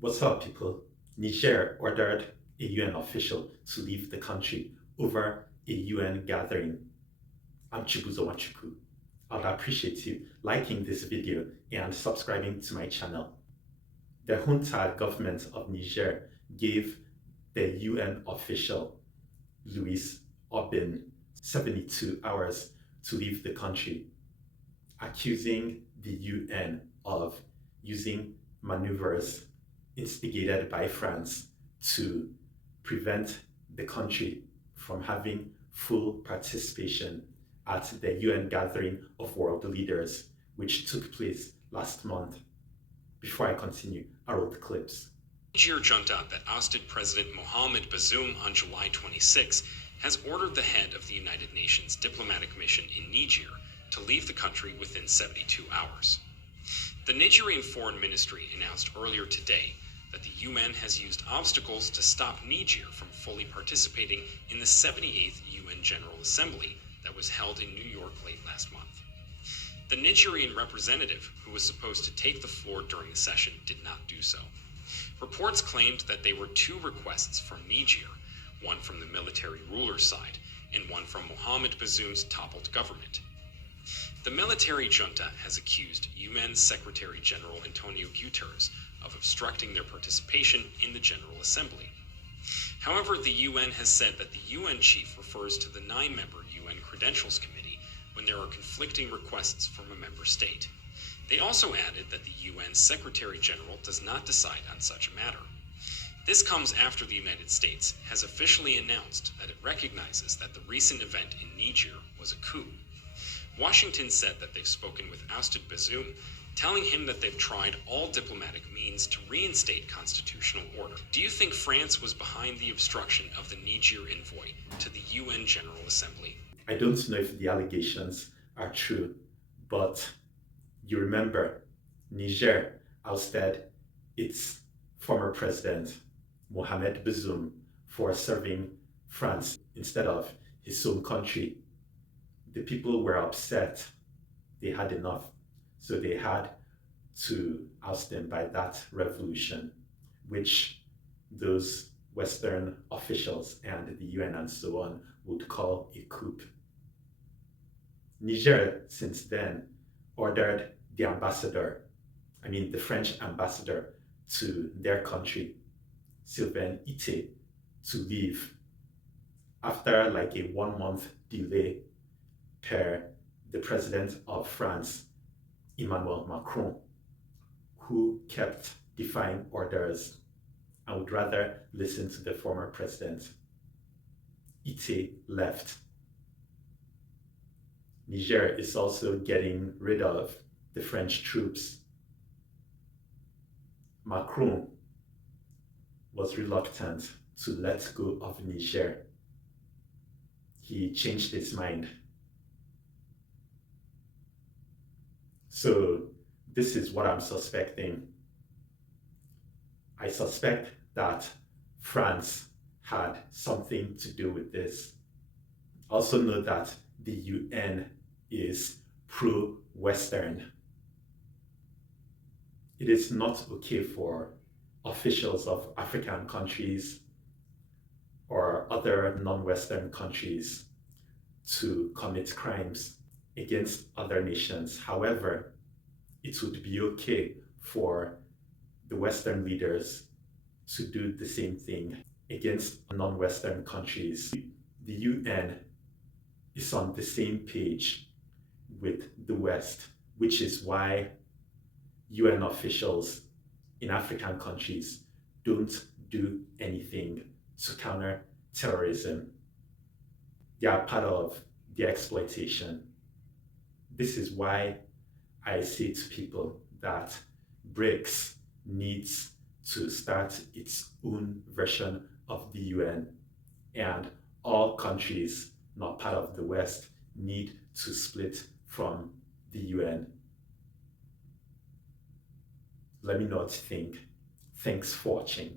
What's up, people? Niger ordered a UN official to leave the country over a UN gathering. I'm Chibuzo Nwachukwu. I'd appreciate you liking this video and subscribing to my channel. The junta government of Niger gave the UN official, Louis Obin, 72 hours to leave the country, accusing the UN of using maneuvers instigated by France to prevent the country from having full participation at the UN Gathering of World Leaders, which took place last month. Before I continue, I roll the clips. The Niger junta that ousted President Mohamed Bazoum on July 26 has ordered the head of the United Nations diplomatic mission in Niger to leave the country within 72 hours. The Nigerian Foreign Ministry announced earlier today that the UN has used obstacles to stop Niger from fully participating in the 78th UN General Assembly that was held in New York late last month. The Nigerian representative, who was supposed to take the floor during the session, did not do so. Reports claimed that there were two requests from Niger, one from the military ruler's side and one from Mohamed Bazoum's toppled government. The military junta has accused UN Secretary General Antonio Guterres of obstructing their participation in the General Assembly. However, the UN has said that the UN chief refers to the 9-member UN Credentials Committee when there are conflicting requests from a member state. They also added that the UN Secretary General does not decide on such a matter. This comes after the United States has officially announced that it recognizes that the recent event in Niger was a coup. Washington said that they've spoken with ousted Bazoum, telling him that they've tried all diplomatic means to reinstate constitutional order. Do you think France was behind the obstruction of the Niger envoy to the UN General Assembly? I don't know if the allegations are true, but you remember Niger ousted its former president, Mohamed Bazoum, for serving France instead of his own country. The people were upset. They had enough. So they had to oust him by that revolution, which those Western officials and the UN and so on would call a coup. Niger, since then, ordered the French ambassador to their country, Sylvain Ité, to leave after like a 1-month delay per the president of France, Emmanuel Macron, who kept defying orders and would rather listen to the former president. Ité left. Niger is also getting rid of the French troops. Macron was reluctant to let go of Niger. He changed his mind. So this is what I'm suspecting. I suspect that France had something to do with this. Also know that the UN is pro-Western. It is not okay for officials of African countries or other non-Western countries to commit crimes against other nations. However, it would be okay for the Western leaders to do the same thing against non-Western countries. The UN is on the same page with the West, which is why UN officials in African countries don't do anything to counter terrorism. They are part of the exploitation. This is why I say to people that BRICS needs to start its own version of the UN, and all countries not part of the West need to split from the UN. Let me know what you think. Thanks for watching.